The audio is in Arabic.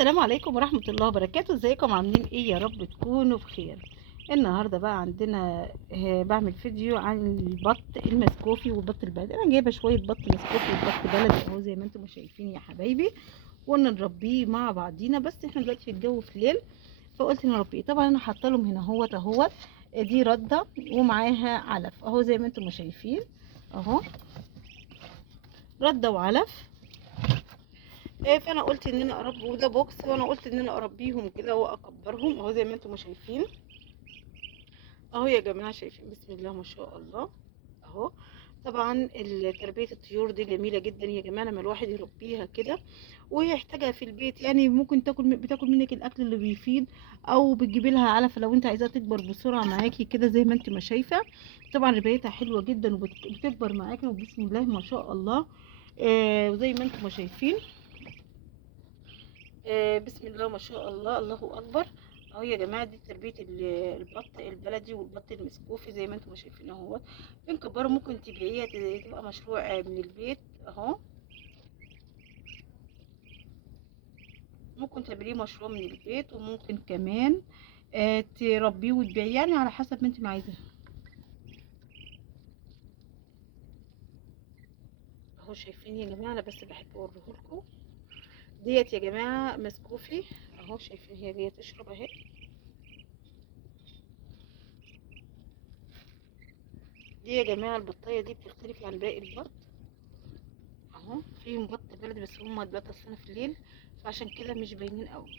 السلام عليكم ورحمة الله وبركاته. ازيكم عاملين ايه؟ يا رب تكونوا بخير. النهارده بقى عندنا بعمل فيديو عن البط المسكوفي والبط البلدي. انا جايبه شويه بط مسكوفي وبط بلدي اهو زي ما انتم شايفين يا حبايبي، وقلنا نربيه مع بعضينا. بس احنا دلوقتي في الجو في الليل، فقلت نربيه. طبعا انا حاطه لهم هنا اهوت دي رده ومعاها علف اهو زي ما انتم شايفين اهو، رده وعلف. فانا قلت ان انا اربي، وده بوكس، وانا قلت ان انا اربيهم كده واكبرهم اهو زي ما انتم شايفين اهو يا جماعه. شايفين؟ بسم الله ما شاء الله اهو. طبعا تربيه الطيور دي جميله جدا يا جماعه لما الواحد يربيها كده ويحتاجها في البيت. يعني ممكن بتاكل منك الاكل اللي بيفيد، او بتجيبي لها علف لو انت عايزاها تكبر بسرعه معاكي كده زي ما انت ما شايفه. طبعا ربايتها حلوه جدا وبتكبر معاكي وبسم الله ما شاء الله. وزي ما انتم ما شايفين بسم الله ما شاء الله، الله اكبر اهو يا جماعه. دي تربيه البط البلدي والبط المسكوفي زي ما انتم شايفين اهو. بنكبره، ممكن تبيعيها تبقى مشروع من البيت اهو. ممكن تعمليه مشروع من البيت، وممكن كمان تربيه وتبيعيه، يعني على حسب ما انت ما عايزاه. اهو شايفين يا جماعه، انا بس بحب اوريهولكم. ديت يا جماعه مسكوفي اهو، شايفين هي جايه تشرب اهي. دي يا جماعه البطايه دي بتختلف عن باقي البط اهو. فيهم بط بلدي بس هم دلوقتي اصلا في الليل، فعشان كده مش باينين قوي.